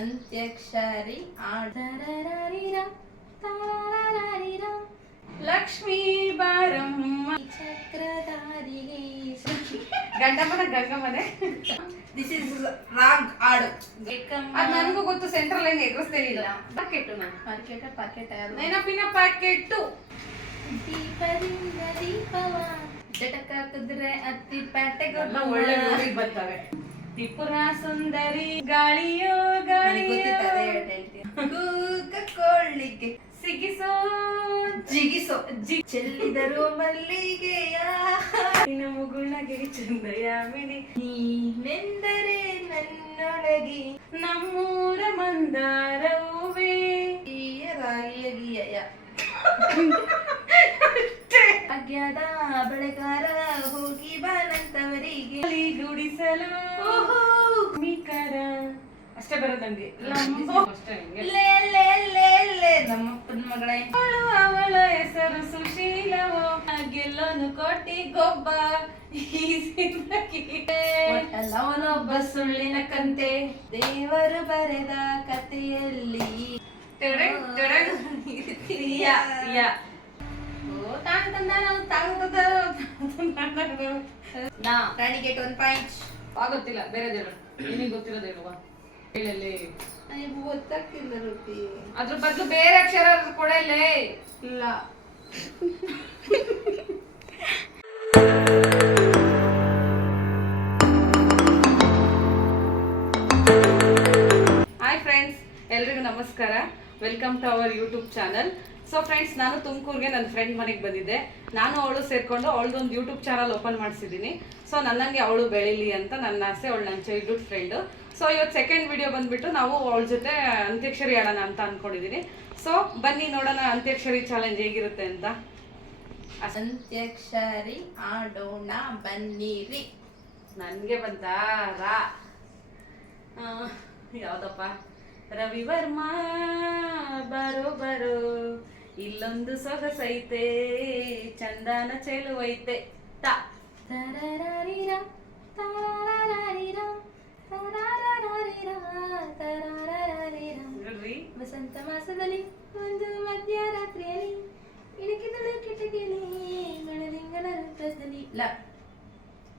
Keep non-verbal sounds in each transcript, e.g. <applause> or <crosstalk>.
ಅಂತ್ಯಕ್ಷರಿ ಆಡರರಿರ ತಾರರಿರ ಲಕ್ಷ್ಮೀ ಬಾರಮ್ಮ. ಚಕ್ರಧಾರಿಗೆ ಗಂಡಮ್ಮನ ಗಂಗಮ್ಮನೆ. ದಿಸ್ ಇಸ್ ರಾಗ್ ಆಡು. ಅದ್ ನನಗೂ ಗೊತ್ತು ಸೆಂಟ್ರಲ್ ಏನು ಎದುರಿಸ್ತೇನೆ ಇಲ್ಲ. ಪಾಕೆಟ್ ಪಾಕೆಟ್ ಪಾಕೆಟ್ ನೆನಪಿನ ಪ್ಯಾಕೆಟ್ ದೀಪದಿಂದ ದೀಪವ. ಜಟಕ ಕುದುರೆ ಅತ್ತಿ ಪ್ಯಾಟೆಗೆ ಒಳ್ಳೆ ಊರಿಗೆ ಬರ್ತವೆ ತ್ರಿಪುರ ಸುಂದರಿ ಗಾಳಿಯೋ ಗಾಳಿಯೋ ಕೊಳ್ಳಿಕ್ಕೆ ಸಿಗಿಸೋ ಜಿಗಿಸೋ. ಜಿ ಚೆಲ್ಲಿದರು ಮಲ್ಲಿಗೆಯ. ನಿನ್ನ ಮುಗುಳಗೆ ಚಂದ ಯಾಮಿನಿ ನೀನೆಂದರೆ ನನ್ನೊಳಗಿ. ನಮ್ಮೂರ ಮಂದಾರ ಹೂವೇ ರಾಗಿಯ ಅಜ್ಞಾದ ಬೆಳೆಗಾರ ಹೋಗಿ ಬಾನಂತವರಿಗೆ ಜೋಡಿಸಲು ಗುಡಿಸಲು ಓಹೋ. ಮೀಕರ ಅಷ್ಟೇ ಬರೋದು ನಂಗೆ ಲೇ ಲೇ ಲೇ ಲೇ ನಮ್ಮಪ್ಪನ ಮಗಳೇ ಅವಳು ಅವಳ ಹೆಸರು ಸುಶೀಲವೋ. ಗೆಲ್ಲೋನು ಕೋಟಿ ಗೊಬ್ಬ. ಒಟ್ಟಲ್ಲವನೊಬ್ಬ ಸುಳ್ಳಿನ ಕಂತೆ. ದೇವರು ಬರೆದ ಕಥೆಯಲ್ಲಿ. ನಾ ರಾಣಿಗೇಟ್ ಒನ್ ಪಾಯಿಂಟ್ ಆಗೋತ್ತಿಲ್ಲ ಬೇರೆದೇಳು ನಿನಗೆ ಗೊತ್ತಿರೋದು ಹೇಳುವ ಹೇಳಲ್ಲಿ. ಗೊತ್ತಾಗ್ತಿಲ್ಲ ರೊಟ್ಟಿ ಅದ್ರ ಬದಲು ಬೇರೆ ಅಕ್ಷರ ಕೊಡಲೇ ಇಲ್ಲ. ಹಾಯ್ ಫ್ರೆಂಡ್ಸ್ ಎಲ್ರಿಗೂ ನಮಸ್ಕಾರ. Welcome to our YouTube channel so friends ನಾನು ತುಮಕೂರಿಗೆ ನನ್ನ ಫ್ರೆಂಡ್ ಮನೆಗೆ ಬಂದಿದ್ದೆ. ನಾನು ಅವಳು ಸೇರಿಕೊಂಡು ಅವಳದೊಂದು ಯೂಟ್ಯೂಬ್ ಚಾನಲ್ ಓಪನ್ ಮಾಡಿಸಿದ್ದೀನಿ. ಸೊ ನನ್ನಂಗೆ ಅವಳು ಬೆಳೀಲಿ ಅಂತ ನನ್ನ ಆಸೆ ಅವಳು ನನ್ನ ಚೈಲ್ಡ್ಹುಡ್ ಫ್ರೆಂಡು ಸೊ ಇವತ್ತು ಸೆಕೆಂಡ್ ವಿಡಿಯೋ ಬಂದ್ಬಿಟ್ಟು ನಾವು ಅವಳ ಜೊತೆ ಅಂತ್ಯಕ್ಷರಿ ಆಡೋಣ ಅಂತ ಅಂದ್ಕೊಂಡಿದ್ದೀನಿ ಸೊ ಬನ್ನಿ ನೋಡೋಣ ಅಂತ್ಯಕ್ಷರಿ ಚಾಲೆಂಜ್ ಹೇಗಿರುತ್ತೆ ಅಂತ. ಅಂತ್ಯಕ್ಷರಿ ಆಡೋಣ ಬನ್ನಿರಿ. ನನಗೆ ಬಂತ? ರಾ. ಯಾವುದಪ್ಪ ಯಾವ್ದಪ್ಪ? ರವಿವರ್ಮ ಬರೋ ಬರೋ. ಇಲ್ಲೊಂದು ಸೊಗಸೈತೆ ಚಂದನ ಚೆಲುವೈತೆ ತ. ತರರರಿರ, ತರರರಿರ, ತರರರಿರ, ತರರರಿರ. ನೋಡ್ರಿ. ವಸಂತ ಮಾಸದಲ್ಲಿ ಒಂದು ಮಧ್ಯರಾತ್ರಿಯಲ್ಲಿ ಇಣಕಿದಳು ಕಿಟಕಿಯಲ್ಲಿ ಮಣಲಿಂಗನ ರೂಪದಲ್ಲಿ ಲ.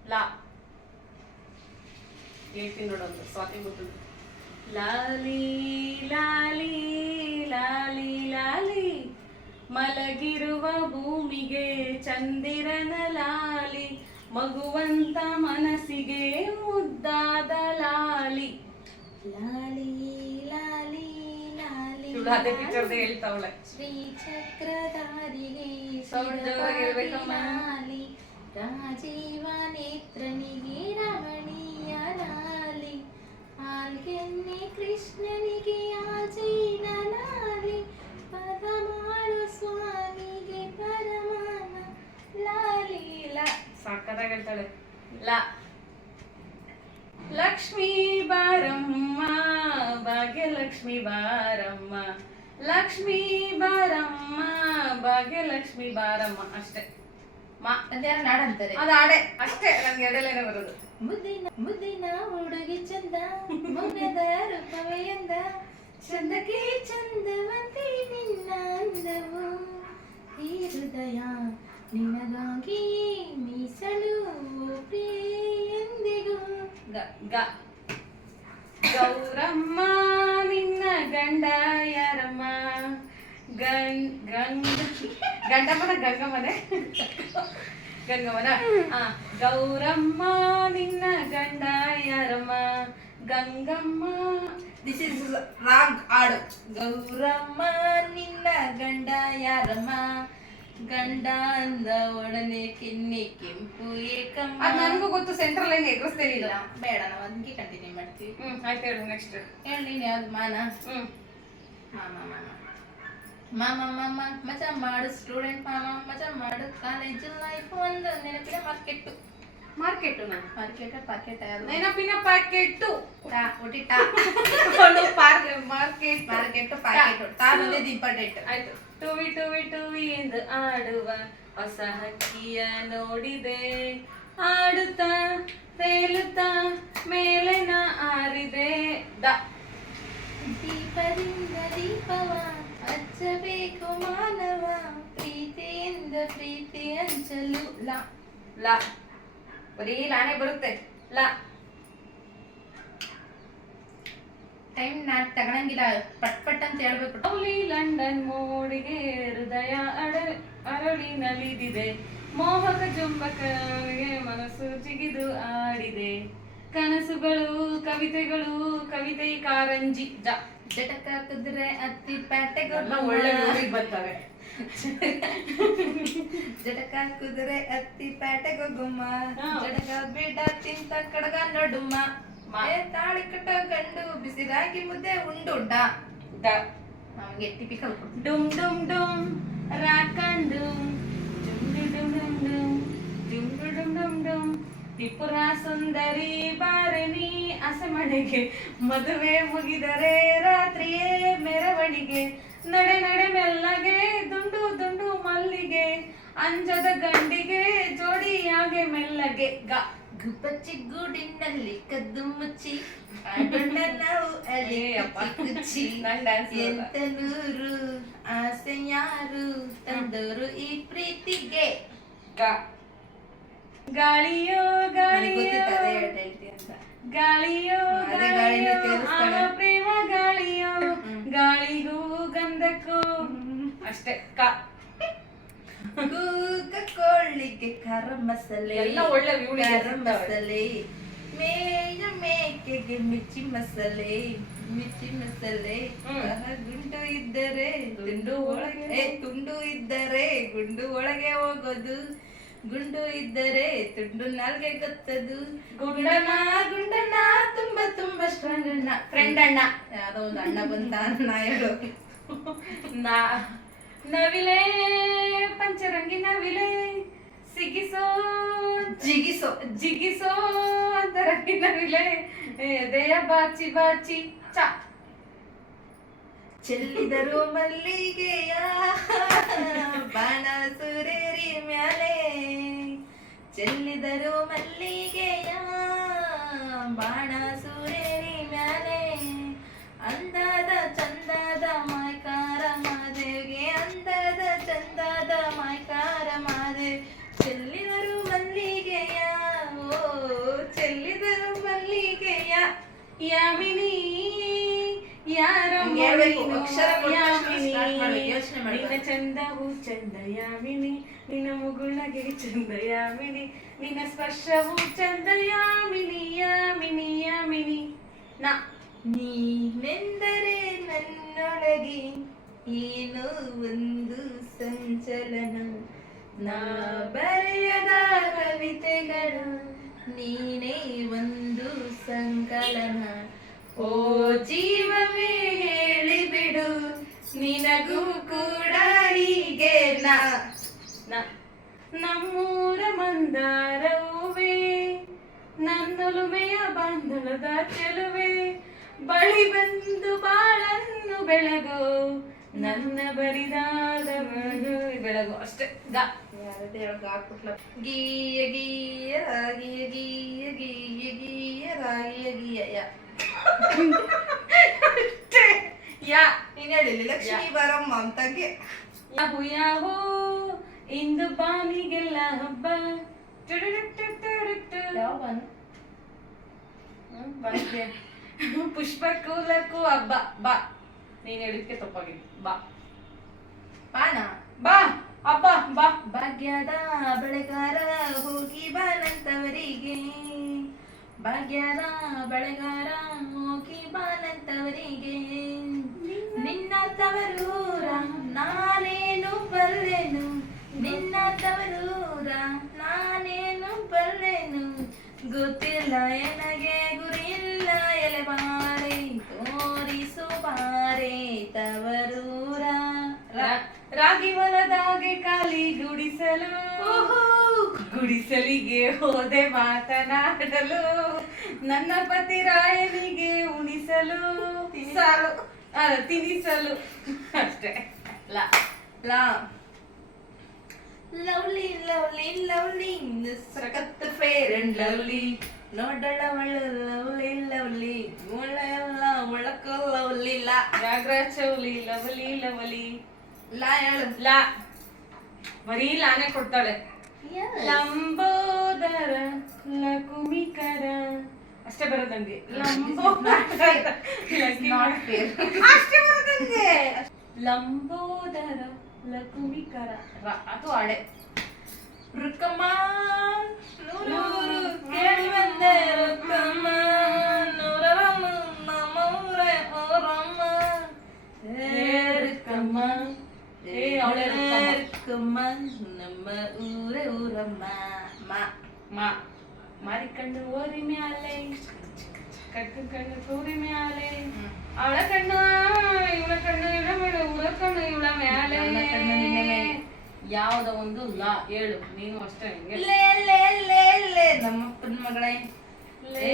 ಲಾ. ಹೇಳ್ತೀನಿ ನೋಡೋದು ಸ್ವಾತಿ ಗೊತ್ತು ಲಾಲಿ ಲಾಲಿ ಮಲಗಿರುವ ಭೂಮಿಗೆ ಚಂದಿರನ ಲಾಲಿ ಮಗುವಂತ ಮನಸ್ಸಿಗೆ ಮುದ್ದಾದ ಲಾಲಿ. ಲಾಲಿ ಲಾಲಿ ಲಾಲಿ ಇವಳು ಅದೇ ಪಿಕ್ಚರ್ದ ಹೇಳ್ತಾವಳೆ ಶ್ರೀ ಚಕ್ರಧಾರಿಗೆ ಲಾಲಿ ರಾಜೀವ ನೇತ್ರನಿಗೆ ರಮಣೀಯ ಲಾಲಿ. ಆಲ್ಗೆನ್ನೆ ಕೃಷ್ಣನಿಗೆ ಆಜೀನ ಲಾಲಿ ಸ್ವಾಮಿಗೆ ಪರಮಾನ ಲಾಲೀಲ ಲಾ ಸಾಕದಾಗ ಹೇಳ್ತಾಳೆ. ಲಾ. ಲಕ್ಷ್ಮೀ ಬಾರಮ್ಮ ಭಾಗ್ಯಲಕ್ಷ್ಮಿ ಬಾರಮ್ಮ. ಲಕ್ಷ್ಮೀ ಬಾರಮ್ಮ ಭಾಗ್ಯಲಕ್ಷ್ಮಿ ಬಾರಮ್ಮ. ಅಷ್ಟೇ. ಮಾ ಅದ್ಯಾರ ಅದು ಆಡೆ. ಅಷ್ಟೇ. ನನ್ಗೆ ಎರಡಲೇನೆ ಬರೋದು. ಮುದ್ದಿನ ಮುದ್ದಿನ ಹುಡುಗಿ ಚಂದ <laughs> ಮುನ್ನದ ರೂಪವೇ ಚಂದಕ್ಕೆ ಚಂದವಂತೆ ನಿನ್ನ ಅಂದವು ಈ ಹೃದಯ ನಿನಗಾಗಿ ಮೀಸಲು ಪ್ರಿಯ ಎಂದಿಗೂ ಗ ಗ ಗೌರಮ್ಮ ನಿನ್ನ ಗಂಡ ಯಾರಮ್ಮ ಗಂ ಗಂಗ ಗಂಡಮ್ಮನ ಗಂಗಮ್ಮನೆ ಗಂಗಮ್ಮನ ಆ ಗೌರಮ್ಮ ನಿನ್ನ ಗಂಡ ಯಾರಮ್ಮ ಗಂಗಮ್ಮ ದಿಸ್ ಇಸ್ ರಾಂಗ್ ಆಡು ಗೌರಮ್ಮ ನಿನ್ನ ಗಂಡ ಯಾರಮ್ಮ? ಗಂಡ ಅಂದ ಒಡನೆ ಕಿನ್ನಿ ಕೆಂಪು ಏಕಮ್ಮ. ಅದು ನನಗೂ ಗೊತ್ತು ಸೆಂಟ್ರಲ್ ಲೈನ್ ಎದುರಿಸ್ತೇ ಇಲ್ಲ ಬೇಡ ನಾವು ಅದಕ್ಕೆ ಕಂಟಿನ್ಯೂ ಮಾಡ್ತೀವಿ. ಹ್ಞೂ ಆಯ್ತು ಹೇಳಿ ನೆಕ್ಸ್ಟ್ ಹೇಳಿ ನೀನು ಯಾವ್ದು ಮಾನ? ಹ್ಮ್. ಮಾಮ ಮಾಮ. ಮಾಮ ಮಾಮ ಮಜಾ ಮಾಡು ಸ್ಟೂಡೆಂಟ್ ಮಾಮ ಮಜಾ ಮಾಡು ಕಾಲೇಜ್ ಲೈಫ್ ಒಂದು ನೆನಪಿನ ಮಾರ್ಕೆಟ್ ಮಾರ್ಕೆಟ್ ನಾನು ಮಾರ್ಕೆಟ್ ಪಾಕೆಟ್ ನೆನಪಿನ ಪ್ಯಾಕೆಟ್ ಟಾ ಒಟ್ಟಿ ಮಾರ್ಕೆಟ್. ಮಾರ್ಕೆಟ್ ಪಾಕೆಟ್ ಇಂಪಾರ್ಟೆಂಟ್ ಆಯ್ತು. ಟುವಿ ಟುವಿ ಟುವಿ ಎಂದು ಆಡುವ ಹೊಸ ಹಕ್ಕಿಯ ನೋಡಿದೆ. ಆಡುತ್ತಾ ತೇಲುತ್ತಾ ಮೇಲೆ ನಾ ಆರಿದೆ. ದ. ದೀಪದಿಂದ ದೀಪವ ಹಚ್ಚಬೇಕು ಮಾನವ ಪ್ರೀತಿಯಿಂದ ಪ್ರೀತಿ ಹಂಚಲು ಲ. ಲಾ. ಬರೀ ಲಾನೆ ಬರುತ್ತೆ. ಲಾ ಟೈಮ್ ನಾ ತಗೊಳಂಗಿಲ್ಲ ಪಟ್ ಪಟ್ ಅಂತ ಹೇಳ್ಬೇಕು. ಲಂಡನ್ ಮೋಡಿಗೆ ಹೃದಯ ಅಡ ಅರಳಿ ನಲಿದಿದೆ ಮೋಹಕ ಜುಂಬಕಗೆ ಮನಸ್ಸು ಜಿಗಿದು ಆಡಿದೆ. ಕನಸುಗಳು ಕವಿತೆಗಳು ಕವಿತೆ ಕಾರಂಜಿ. ಜಟಕ ಕುದುರೆ ಅತ್ತಿ ಪ್ಯಾಟೆಗಳು ಒಳ್ಳೆ ಬರ್ತವೆ ಜಟಕ ಕುದುರೆ ಅತ್ತಿ ಪ್ಯಾಟೆ ಗುಮ್ಮ ಜಡಗ ಜಟಕ ಬಿಡ ತಿಂತ ಕಡಗ ನಡುಮ್ಮ. ತಾಳಿ ಕಟ್ಟ ಗಂಡು ಬಿಸಿರಾಗಿ ಮುದ್ದೆ ಉಂಡು ಡಾ. ಡ. ನಮಗೆ ಟಿಪಿಕಲ್ ಡುಮ್ ಡುಮ್ ಡುಮ್ ರಾಕಂಡು ಡುಮ್ ಡುಮ್ ಡುಮ್ ಡುಮ್ ಡುಮ್ ಡುಮ್ ಡುಮ್ ಡುಮ್ ಡುಮ್ ಡುಮ್ ತ್ರಿಪುರ ಸುಂದರಿ ಬಾರಣಿ ಅಸಮಣೆಗೆ ಮದುವೆ ಮುಗಿದರೆ ರಾತ್ರಿಯೇ ಮೆರವಣಿಗೆ. ನಡೆ ನಡೆ ಮಲ್ಲಿಗೆ ಅಂಜದ ಗಂಡಿಗೆ ಜೋಡಿಯಾಗೆ ಮೆಲ್ಲಗೆ? ಗ. ಗುಡಿ ಗೂಡಿನಲ್ಲಿ ಕದ್ದು ಮುಚ್ಚಿ ನಾವು ಅಲೆ. ಕುಚ್ಚಿ ಎಂತ ನೂರು ಆಸೆ ಯಾರು ತಂದವರು ಈ ಪ್ರೀತಿಗೆ? ಗ. ಗಾಳಿಯೋ ಗಾಳಿಯೋ. ಗಾಳಿಯೋ ಗಾಳಿಯೋ ಪ್ರೇಮ ಗಾಳಿಯೋ. ಗಾಳಿಗೂ ಗಂಧಕ್ಕೂ. ಅಷ್ಟೇ. ಕ. ಕೂಗ ಕೋಳಿಗೆ ಖಾರ ಮಸಾಲೆ ಎಲ್ಲ ಒಳ್ಳೆ ಕರ ಖಾರ. ಮಸಾಲೆ ಮೇಯ ಮೇಕೆಗೆ ಮಿರ್ಚಿ ಮಸಾಲೆ ಮಿರ್ಚಿ ಮಸಾಲೆ ಹ್ಮ್. ಆಹ, ಗುಂಡು ಇದ್ದರೆ ತುಂಡು ಒಳಗೆ ಏ, ತುಂಡು ಇದ್ದರೆ ಗುಂಡು ಒಳಗೆ ಹೋಗೋದು. ಗುಂಡು ಇದ್ದರೆ ತುಂಡು ನಾಲ್ಗೆ ಗೊತ್ತದು. ಗುಂಡಣ್ಣ ಗುಂಡಣ್ಣ ತುಂಬಾ ತುಂಬಾ ಸ್ಟ್ರಾಂಗ್ ಅಣ್ಣ. ಫ್ರೆಂಡ್ ಅಣ್ಣ. ಯಾವ್ದೋ ಒಂದು ಅಣ್ಣ ಬಂತ ನಾ ಹೇಳು ನಾ ನವಿಲೆ ಪಂಚರಂಗಿ ನವಿಲೆ ಸಿಗಿಸೋ ಜಿಗಿಸೋ. ಜಿಗಿಸೋ ಅಂತ ರಂಗಿ ನವಿಲೆ ಎದೆಯ ಬಾಚಿ ಬಾಚಿ ಚ. ಚೆಲ್ಲಿದರು ಮಲ್ಲಿಗೆಯ ಬಾಣ ಸುರೇರಿ ಮ್ಯಾಲೆ. ಚೆಲ್ಲಿದರು ಮಲ್ಲಿಗೆಯ ಯೋಚ್ನೆ. ನಿನ್ನ ಚಂದವು ಚಂದ ಯಾಮಿನಿ ನಿನ್ನ ಮುಗುಳಗೆ ಚಂದ ಯಾಮಿನಿ ನಿನ್ನ ಸ್ಪರ್ಶವು ಚಂದ ಯಾಮಿನಿ ಯಾಮಿನಿ. ನಾ. ನೀನೆಂದರೆ ನನ್ನೊಳಗೆ ಏನೋ ಒಂದು ಸಂಚಲನ. ನಾ ಬರೆಯದ ಕವಿತೆಗಳು ನೀನೇ ಒಂದು ಸಂಕಲನ. ಓ ಜೀವವೇ ನಿನಗೂ ಕೂಡ ಹೀಗೆ ನಾ. ನಮ್ಮೂರ ಮಂದಾರ ಹೂವೇ ನನ್ನೊಲುಮೆಯ ಬಾಂಧವದ ಚೆಲುವೆ ಬಳಿ ಬಂದು ಬಾಳನ್ನು ಬೆಳಗು ನನ್ನ ಬರಿದಾದ ಬೆಳಗು ಅಷ್ಟೇ ಗಾ. ಗೀಯ ಗೀಯ ರಾಗಿಯ ಗೀಯ ಗೀಯ ಗೀಯ ರಾಗಿಯ ಗೀಯ ಯಾ ನೀನ್ ಹೇಳಿಲ್ಲ ಲಕ್ಷ್ಮೀ ಬಾರಮ್ಮ ಅಂತಂಗೆ. ಯಾಹು ಯಾಹು ಇಂದು ಬಾನಿಗೆಲ್ಲ ಹಬ್ಬ. ಬಂದ್ಯ. ಪುಷ್ಪ ಕೂಲಕ್ಕೂ ಹಬ್ಬ. ಬಾ. ನೀನ್ ಹೇಳಿದ್ಕೆ ತಪ್ಪಾಗಿದೆ. ಬಾ. ಬಾನ? ಬಾ ಹಬ್ಬ ಬಾ. ಭಾಗ್ಯದ ಬೆಳೆಗಾರ ಹೋಗಿ ಬಾನಂತವರಿಗೆ. ಭಾಗ್ಯದ ಬೆಳೆಗಾರ ಹೋಗಿ ಬಾನಂತವರಿಗೆ. ನಿನ್ನ ತವರೂರ ನಾನೇನು ಬಲ್ಲೆನು? ನಿನ್ನ ತವರೂರ ನಾನೇನು ಬಲ್ಲೆನು? ಗೊತ್ತಿಲ್ಲ ಎನಗೆ ಗುರಿಯಿಲ್ಲ ಎಲೆ ಬಾರೆ ತೋರಿಸು ಬಾರೆ ತವರೂರ. ರಾ- ರಾಗಿ ಹೊಲದಾಗೆ ಖಾಲಿ ಗುಡಿಸಲು ಗುಡಿಸಲಿಗೆ ಹೋದೆ ಮಾತನಾಡಲು ನನ್ನ ಪತಿ ರಾಯನಿಗೆ ಉಣಿಸಲು ತಿನಿಸಲು. ಅಲ್ಲ, ತಿನಿಸಲು ಅಷ್ಟೇ ಲಾ ಲಾ ಲವ್ಲಿ ಲವ್ಲಿ ಲವ್ಲಿ ಸಖತ್ ಫೇರ್ ಅಂಡ್ ಲವ್ಲಿ ನೋಡಳ ಒಳ್ಳೆ ಲವ್ಲಿ ಲವ್ಲಿ ಒಳ್ಳೆಲ್ಲ ಒಳಕ ಲವ್ಲಿ ಲಾ ವ್ಯಾಘ್ರ ಚೌಲಿ ಲವಲಿ ಲವಲಿ ಲಾ ಹೇಳು ಲಾ ಬರೀ ಲಾನೆ ಕೊಡ್ತಾಳೆ ಲಂಬೋದರ ಲಕುಮಿಕರ ಅಷ್ಟೇ ಬರೋದು ನಂಗೆ ಲಂಬೋದರ Not fair. ಅಷ್ಟೇ ಬರೋದು ನಂಗೆ ಲಂಬೋದರ ಲಕುಮಿಕರ ರ- ಅದು ಅಡೆ ರುಕ್ಕಮ್ಮ ನೂರು ಕೇಳಿ ಬಂದೆ ರುಕ್ಕಮ್ಮ ನೂರರಮ್ಮ ನಮ್ಮೂರೇ ಓರಮ್ಮ ಏ ರುಕ್ಕಮ್ಮ ಏ, ಅವಳೇ ರುಕ್ಕಮ್ಮ. ರುಕ್ಕಮ್ಮ. ನಮ್ಮ ಊರೇ ಊರಮ್ಮ. ಮಾ. ಮಾ. ಮಾರಿಕಂಡು ಓರಿ ಮ್ಯಾಲೆ. ಕಟ್ಟು ಕಣ್ಣು ಕೂರಿ ಮ್ಯಾಲೆ. ಅವಳ ಕಣ್ಣು ಇವಳ ಕಣ್ಣು ಇವಳ ಮೇಲೆ ಊರ ಕಣ್ಣು ಇವಳ ಮ್ಯಾಲೆ. ಯಾವ್ದೋ ಒಂದು ಲಾ ಹೇಳು ನೀನು ಅಷ್ಟೇ ಹಿಂಗೆ. ಲೇ ಲೇ ಲೇ ಲೇ ನಮ್ಮಪ್ಪನ ಮಗಳೇ. ಲೇ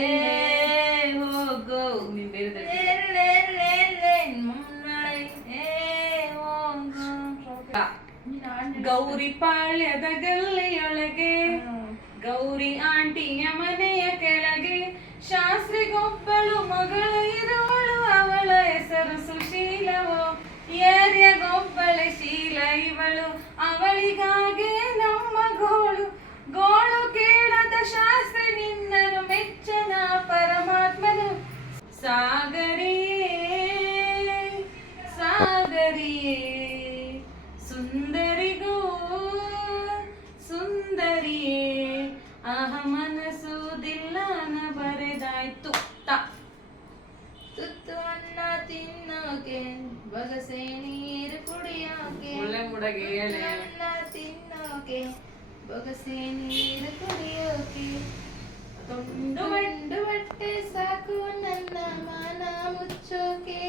ಹೋಗೋ. ನೀನ್ ಬೇರೆ ಲೇ ಲೇ ಲೇ ಏ ಹೋಗೋ ಲಾ. ಗೌರಿ ಪಾಳ್ಯದ ಗಲ್ಲಿಯೊಳಗೆ ಗೌರಿ ಆಂಟಿಯ ಮನೆಯ ಕೆಳಗೆ ಶಾಸ್ತ್ರಿಗೊಬ್ಬಳು ಮಗಳು ಇರುವಳು ಅವಳ ಹೆಸರು ಸುಶೀಲವೋ ಏರ್ಯಗೊಬ್ಬಳೆ ಶೀಲ ಇವಳು ಅವಳಿಗಾಗೆ ಮುಡಗೆ ಹೇಳೆ. ತಿನ್ನೋಕೆ ಬಗಸೆ ನೀರು ಕುಡಿಯೋಕೆ. ತುಂಡು ಬಟ್ಟೆ ಸಾಕು ನನ್ನ ಮಾನ ಮುಚ್ಚೋಕೆ.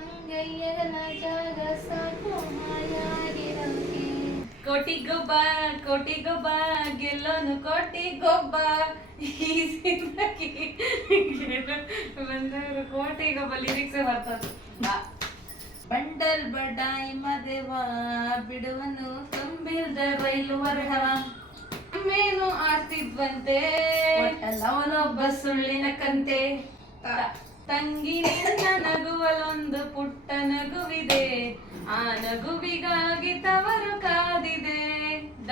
ಅಂಗೈಯಗಲ ಜಾಗ ಸಾಕು ಮಾಯಾಗಿರೋಕೆ. ಕೋಟಿ ಗೊಬ್ಬ ಕೋಟಿ ಗೊಬ್ಬ ಗೆಲ್ಲೋನು ಕೋಟಿ ಗೊಬ್ಬ. ಈ ಸಿನಿಮಾಕ್ಕೆ ಬಂದವರು ಕೋಟಿ ಗೊಬ್ಬ ಲಿರಿಕ್ಸ್ ಬರ್ತದೆ. ಬಂಡಲ್ ಬಡಾಯಿ ಮದೆವ, ಬಿಡುವನು ತುಂಬಿಲ್ದ ರೈಲು ವರ್ಗವ ಮೇನು ಆಡ್ತಿದ್ವಂತೆ ಅವನೊಬ್ಬ ಸುಳ್ಳಿನ ಕಂತೆ. ತಂಗಿ ನಿನ್ನ ನಗುವಲೊಂದು ಪುಟ್ಟ ನಗುವಿದೆ, ಆ ನಗುವಿಗಾಗಿ ತವರು ಕಾದಿದೆ. ದ,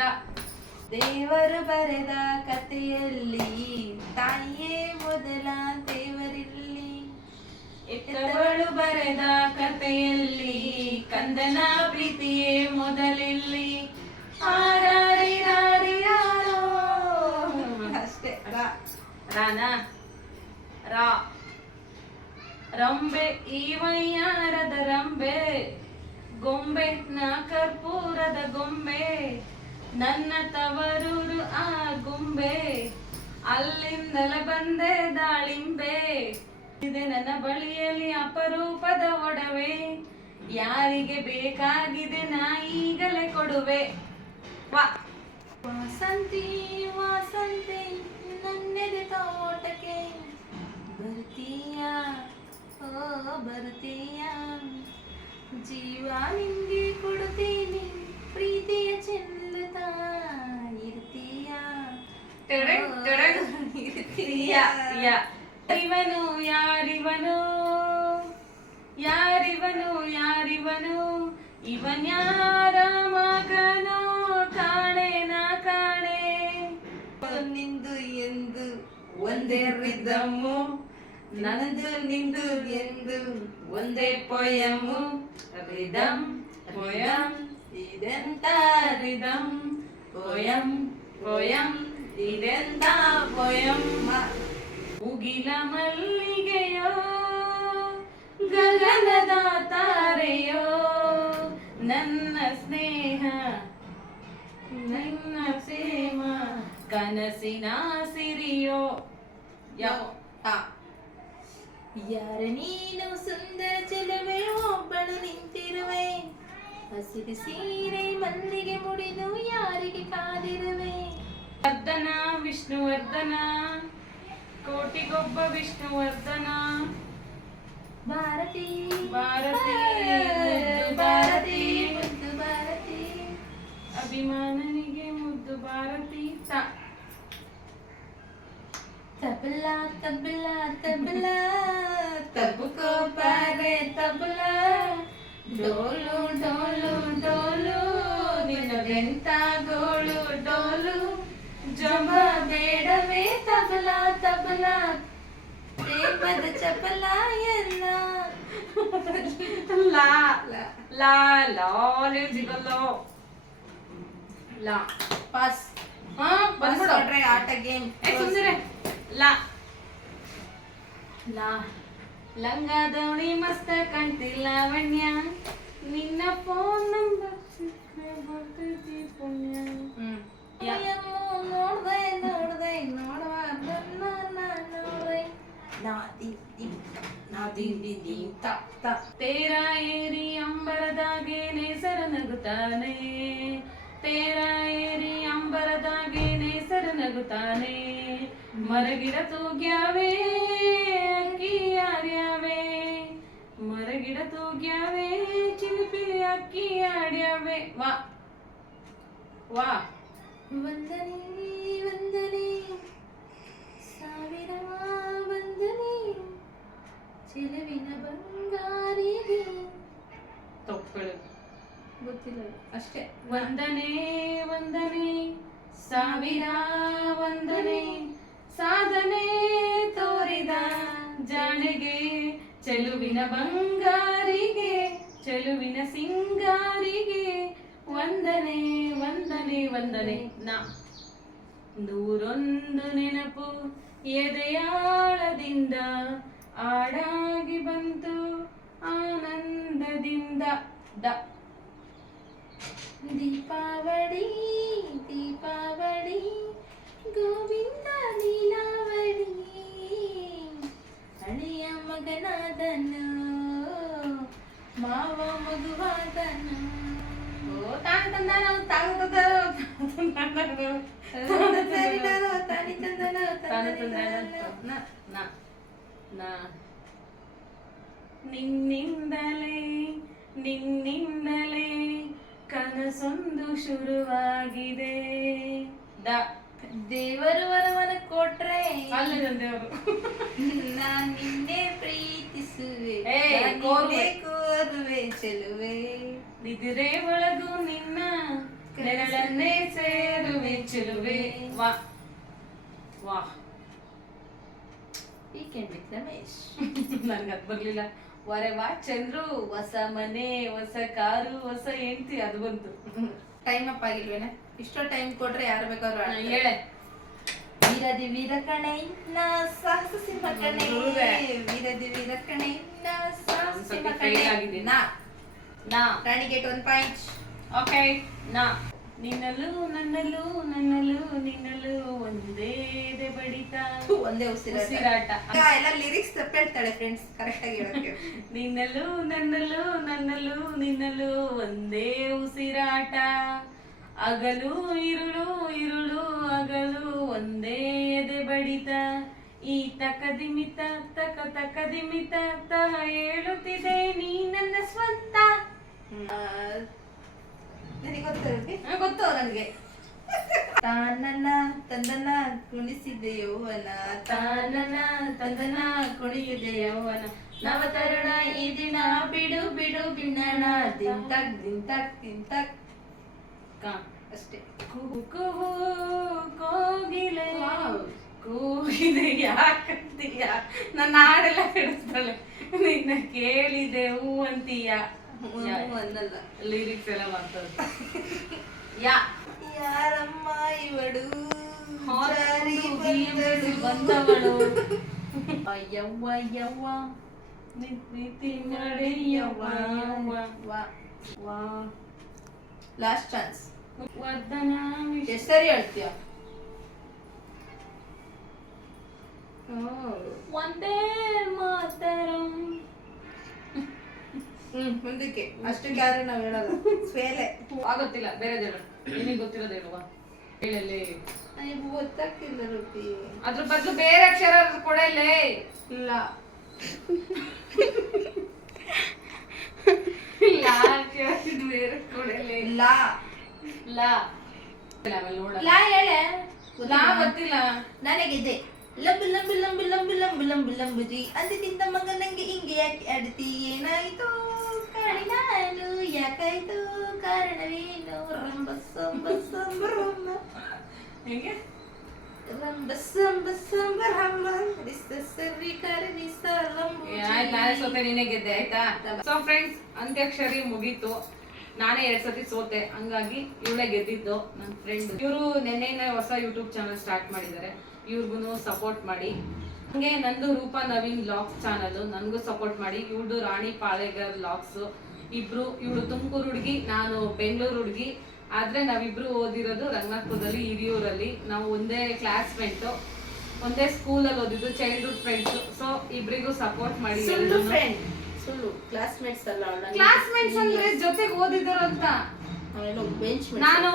ದೇವರು ಬರೆದ ಕಥೆಯಲ್ಲಿ ತಾಯಿಯೇ ಮೊದಲ ದೇವರಿಲ್ಲಿ. ಎತ್ತವಳು ಬರೆದ ಕಂದನ ಪ್ರೀತಿಯೇ ಮೊದಲಿಲ್ಲಿ. ಅಷ್ಟೇ. ರಾನ. ರಾ. ರಂಬೆ, ಈ ವಯ್ಯಾರದ ರಂಬೆ. ಗೊಂಬೆ, ನಾ ಕರ್ಪೂರದ ಗೊಂಬೆ. ನನ್ನ ತವರೂರು ಆ ಗೊಂಬೆ. ಅಲ್ಲಿಂದಲ ಬಂದೆ ದಾಳಿಂಬೆ. ಇದೆ ನನ್ನ ಬಳಿಯಲ್ಲಿ ಅಪರೂಪದ ಒಡವೆ. ಯಾರಿಗೆ ಬೇಕಾಗಿದೆ ನಾ ಈಗಲೇ ಕೊಡುವೆ. ವಾ. ವಾಸಂತಿ ವಾಸಂತಿ ನನ್ನೆದೆ ತೋಟಕ್ಕೆ. ಬರ್ತೀಯ? ಓ ಬರ್ತೀಯ? ಜೀವ ನಿಂಗೆ ಕೊಡುತ್ತೀನಿ ಪ್ರೀತಿಯ ಚೆಲ್ಲುತ್ತ ಇರ್ತೀಯ. ಇರ್ತೀಯ? ಇವನು ಯಾರಿವನು? ಯಾರಿವನು ಯಾರಿವನು ಇವನ್ಯಾರ ಮಗನೋ ಕಾಣೆ ನಾ ಕಾಣೆ ನಿಂದು ಎಂದು ಒಂದೇ ರಿದಮ್ಮು ನನ್ನದು ನಿಂದು ಎಂದು ಒಂದೇ ಪೊಯಮು ರಿದಮ್ ಪೊಯಮ್ ಇದೆಂತ ರಿದಂ ಪೊಯಂ ಪೊಯಂ ಇದೆಂತ ಪೊಯಮ್ಮ ಮುಗಿಲ ಮಲ್ಲಿಗೆಯೋ ಗಗನದ ತಾರೆಯೋ ನನ್ನ ಸ್ನೇಹ, ನನ್ನ ಪ್ರೇಮ, ಕನಸಿನ ಸಿರಿಯೋ? ಯಾವ. ಯಾರ ನೀನು ಸುಂದರ ಚೆಲುವೆ ಒಬ್ಬಳು ನಿಂತಿರುವೆ. ಹಸಿರು ಸೀರೆ ಮಲ್ಲಿಗೆ ಮುಡಿದು ಯಾರಿಗೆ ಕಾದಿರುವೆ? ವರ್ಧನ, ವಿಷ್ಣುವರ್ಧನ, ಕೋಟಿಗೊಬ್ಬ ವಿಷ್ಣುವರ್ಧನ. భారతి భారతి భారతి ముద్దు భారతి ಅಭಿಮಾನನಿಗೆ ಮುದ್ದು ಭಾರತಿ ತ ತಬಲ ತಬಲ ತಬಲ ತಬಕೋ ಬಾರೆ ತಬಲ ಡೋಲು ಡೋಲು ಡೋಲು ನಿನ್ನ ಬೆಂತ ಗೋಳು ಡೋಲು ಜಮ ಬೇಡವೇ ತಬಲ ತಬಲ ಪ್ರೇಮದ ಚಪಲ ಎಲ್ಲ ಲಾ ಲಾ ಲಾ ಲಿಜಿಗಲ್ಲೋ ಲಾ ಪಾಸ್ ಹಾ ಬಸ್ ಬಂದ್ಬಿಡು ಕೊಟ್ರೆ ಆಟ ಗೇಮ್ ಏ ಸುಮ್ನಿರೆ ಲಾ ಲಾ ಲಂಗ ದೋಣಿ ಮಸ್ತ ಕಾಣ್ತಿಲ್ಲ ಲಾವಣ್ಯ ನಿನ್ನ ಫೋನ್ ನಂಬರ್ ಸಿಕ್ಕರೆ ಬರ್ತೈತಿ ಪುಣ್ಯ ಹ್ಮ್ ಯಾ. ನೋಡ್ದೆ ನೋಡ್ದೆ ನೋಡುವ ನೋಡ್ದೆ ತೇರ ಏರಿ ಅಂಬರದಾಗೆ ನೇಸರ ನಗುತ್ತಾನೆ. ತೇರ ಏರಿ ಅಂಬರದಾಗೆ ನೇಸರ ನಗುತ್ತಾನೆ. ಮರಗಿಡ ತೂಗ್ಯಾವೆ ಅಕ್ಕಿ ಆಡ್ಯಾವೆ. ಮರಗಿಡ ತೂಗ್ಯಾವೆ ಚಿಲಿಪಿಲಿ ಅಕ್ಕಿ ಆಡ್ಯಾವೆ. ವಾ ವಾ. ವಂದನೆ ಚೆಲುವಿನ ಬಂಗಾರಿಗೆ. ತಪ್ಪಳು ಗೊತ್ತಿಲ್ಲ. ಅಷ್ಟೇ. ವಂದನೆ ವಂದನೆ ಸಾವಿರ ವಂದನೆ ಸಾಧನೆ ತೋರಿದ ಜಾಣೆಗೆ ಚೆಲುವಿನ ಬಂಗಾರಿಗೆ ಚೆಲುವಿನ ಸಿಂಗಾರಿಗೆ. ವಂದನೆ ವಂದನೆ ವಂದನೆ. ನಾ. ನೂರೊಂದು ನೆನಪು ಎದೆಯಾಳದಿಂದ ಆಡಾಗಿ ಬಂತು ಆನಂದದಿಂದ. ದ. ದೀಪಾವಳಿ ದೀಪಾವಳಿ ಗೋವಿಂದ ನೀಲಾವಳಿ ಹಳೆಯ ಮಗನಾದನು ಮಾವ ಮಗುವಾದನು. ಓ ತಾನು ತಂದ ತಾನು ತಂದ ತಾನು ತಂದ ತಂದನೋ, ತಾನು ತಂದ ತಾನು ನ. ನಿನ್ನಿಂದಲೇ ನಿನ್ನಿಂದಲೇ ಕನಸೊಂದು ಶುರುವಾಗಿದೆ. ದ. ದೇವರು ವರವನ ಕೊಟ್ರೆ ಅಲ್ಲ ದೇವರು. ನಾನ್ ನಿನ್ನೆ ಪ್ರೀತಿಸುವೆ ನಾನ್. ನಿನ್ನೆ ಕೋರುವೆ. ಚೆಲುವೆ. ನಿದ್ರೆ ಒಳಗು ನಿನ್ನ ನೆರಳನ್ನೇ ಸೇರುವೆ ಚೆಲುವೆ. ವಾ. ವಿತ್ ರಮೇಶ್? ನನ್ಗೆ ಅದು ಬರ್ಲಿಲ್ಲ. ವರೆ ವಾ ಚಂದ್ರು ಹೊಸ ಮನೆ ಹೊಸ ಕಾರು ಹೊಸ ಹೆಂಡತಿ ಅದು ಬಂತು. ಟೈಮ್ ಅಪ್ ಆಗಿಲ್ವೇನೆ? ಇಷ್ಟೋ ಟೈಮ್ ಕೊಟ್ರೆ ಯಾರು ಬೇಕಾದ್ರು ಆಡ್ತಾರೆ. ಹೇಳೆ. ವೀರದಿ ವೀರ ಕಣೆ ನಾ ಸಾಹಸ ಸಿಂಹ ಕಣೆ. ಹೌದೇ? ವೀರದಿ ವೀರ ಕಣೆ ನಾ ಸಾಹಸ ಒಂದ್ ಸಿಂಹ ಕಣೆ. ಆಗಿದೆ. ನಾ. ನಾ. ರಾಣಿಗೇಟ್ ಒಂದು ಪಾಯಿಂಟ್ ಓಕೆ ನಾ. ನಿನ್ನಲು ನನ್ನಲು ನನ್ನಲು ನಿನ್ನಲು ಒಂದೇ ಬಡಿತ. ಒಂದೇ ಉಸಿರಾಟ. ಎಲ್ಲ ಲಿರಿಕ್ಸ್ ತಪ್ಪು ಹೇಳ್ತಾಳೆ ಫ್ರೆಂಡ್ಸ್ ಕರೆಕ್ಟ್ ಆಗಿ ಹೇಳಕ್ಕೆ. ನಿನ್ನಲು ನನ್ನಲು ನನ್ನಲು ನಿನ್ನಲು ಒಂದೇ ಉಸಿರಾಟ. ಅಗಲು ಇರುಳು ಇರುಳು ಅಗಲು ಒಂದೇ ಎದೆ ಬಡಿತ. ಈ ತಕದಿಮಿತ ತಕ ತಕದಿಮಿತ ತಹ ಹೇಳುತ್ತಿದೆ ನೀ ನನ್ನ ಸ್ವಂತ. ನನಗೆ ಆ, ಗೊತ್ತು ನನಗೆ. ತಾನನ ತಂದನ ಕುಣಿಸಿದೆ ಯೌವನ ತಾನನ ತಂದನ ಕುಣಿಯುದೆ ಯೌವನ ನವತರುಣ ಈ ದಿನ ಬಿಡು ಬಿಡು ಬಿಣ್ಣಣ ದಿಂತಕ್ ದಿಂತಕ್ ತಿಂತಕ್ ಕಾ ಅಷ್ಟೇ. ಕುಹು ಕೂ ಕೋಗಿಲೆ. ಕೂಗಿದೆ ಯಾಕಂತೀಯ ನನ್ನ ಹಾಡೆಲ್ಲ ಕೆಡಿಸ್ತಾಳೆ. ನಿನ್ನ ಕೇಳಿದೆ ಹೂ ಅಂತೀಯ ಲಿರಿಕ್ಸ್ ಎಲ್ಲ ಮಾಡ್ತಾರೆ. <laughs> ಯಾ ಯಾರಮ್ಮ ಇವಳು? ಬಂದವಳು. ಯವ್ವ ಯವ್ವ ಲಾಸ್ಟ್ ಚಾನ್ಸ್ ಎಷ್ಟು ಸರಿ ಹೇಳ್ತೀಯ? ಒಂದೇ ಮಾತರಂ. ಹ್ಮ್ ಮುಂದಕ್ಕೆ ಅಷ್ಟಕ್ಕೆ ಯಾರು ನಾವ್ ಹೇಳಲ್ಲ ಸ್ವೇಲೆ ಆಗೋತ್ತಿಲ್ಲ ಬೇರೆ ಹೇಳು ನಿನಗೆ ಗೊತ್ತಿರೋದು ಹೇಳುವ ಹೇಳಲ್ಲಿ ನನಗೆ ಗೊತ್ತಾಗ್ತಿಲ್ಲ ರೂಪಿ ಅದ್ರ ಬದಲು ಬೇರೆ ಅಕ್ಷರ ಕೊಡಲೇ ಇಲ್ಲ ಇಲ್ಲ ಅಕ್ಷರ ಬೇರೆ ಕೊಡಲೇ ಇಲ್ಲ ಲಾ ಲ ಹೇಳೆ ಲಾ ಗೊತ್ತಿಲ್ಲ ನನಗಿದೆ ಲಂಬು ಲಂಬು ಲಂಬು ಲಂಬು ಲಂಬು ಲಂಬು ಲಂಬುಜಿ ಅಂದಿದ್ದ ಮಗ ನಂಗೆ ಹಿಂಗೆ ಯಾಕೆ ಆಡ್ತಿ ಏನಾಯ್ತು ಕಾಣಿ ನಾನು ಯಾಕಾಯ್ತು? ಕಾರಣವೇನು? ರಂಬ, ಸಂಬ ಸಂಬ, ರಂಬ. ಹೆಂಗೆ? ಸೊ ಫ್ರೆಂಡ್ಸ್ ಅಂತ್ಯಾಕ್ಷರಿ ಮುಗೀತು. ನಾನೇ ಎರಡ್ ಸತಿ ಸೋತೆ. ಹಂಗಾಗಿ ಇವಳೇ ಗೆದ್ದಿದ್ದು ನನ್ನ ಫ್ರೆಂಡ್ ಇವರು ನೆನ್ನೆ ಹೊಸ ಯೂಟ್ಯೂಬ್ ಚಾನಲ್ ಸ್ಟಾರ್ಟ್ ಮಾಡಿದ್ದಾರೆ. ಇವ್ರಿಗೂ ಸಪೋರ್ಟ್ ಮಾಡಿ. ಹಂಗೆ ನಂದು ರೂಪಾ ನವೀನ್ ಲಾಗ್ಸ್ ಚಾನಲ್ ನನಗೂ ಸಪೋರ್ಟ್ ಮಾಡಿ. ಇವಳು ರಾಣಿ ಪಾಳೆಗರ್ ಲಾಗ್ಸ್ ಇಬ್ರು ಇವಳು ತುಮಕೂರು ಹುಡುಗಿ ನಾನು ಬೆಂಗಳೂರು ಹುಡುಗಿ. ಆದ್ರೆ ನಾವಿಬ್ರು ಓದಿರೋದು ರಂಗನಾಥಪುರದಲ್ಲಿ ಹಿರಿಯೂರಲ್ಲಿ. ನಾವು ಒಂದೇ ಕ್ಲಾಸ್ಮೇಟು ಒಂದೇ ಸ್ಕೂಲ್ ಅಲ್ಲಿ ಓದಿದ್ದು ಚೈಲ್ಡ್ಹುಡ್ ಫ್ರೆಂಡ್ಸ್ ಸೊ ಇಬ್ರಿಗೂ ಸಪೋರ್ಟ್ ಮಾಡಿ ಸುಳ್ಳು ಕ್ಲಾಸ್ಮೇಟ್ಸ್ ಅಲ್ಲ ಕ್ಲಾಸ್ಮೇಟ್ಸ್ ಅಂದ್ರೆ ಜೊತೆಗೆ ಓದಿದ್ರು ಅಂತ ನಾನು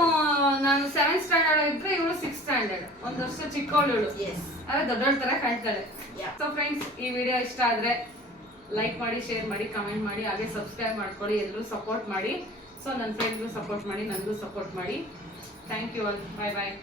ನಾನು ಸೆವೆಂತ್ ಸ್ಟ್ಯಾಂಡರ್ಡ್ ಇದ್ರೆ ಇವಳು ಸಿಕ್ಸ್ ಸ್ಟ್ಯಾಂಡರ್ಡ್ ಒಂದ್ ವರ್ಷ ಚಿಕ್ಕವಳು ಇವಳು. ಎಸ್ ಅದೇ ದೊಡ್ಡವಳ ತರ ಕಾಣ್ತಾಳೆ. ಸೊ ಫ್ರೆಂಡ್ಸ್ ಈ ವಿಡಿಯೋ ಇಷ್ಟ ಆದ್ರೆ ಲೈಕ್ ಮಾಡಿ ಶೇರ್ ಮಾಡಿ ಕಮೆಂಟ್ ಮಾಡಿ ಹಾಗೆ ಸಬ್ಸ್ಕ್ರೈಬ್ ಮಾಡ್ಕೊಡಿ ಎಲ್ಲರೂ ಸಪೋರ್ಟ್ ಮಾಡಿ. ಸೊ ನನ್ನ ಫ್ರೆಂಡ್ಗೂ ಸಪೋರ್ಟ್ ಮಾಡಿ ನನಗೂ ಸಪೋರ್ಟ್ ಮಾಡಿ. Thank you all bye bye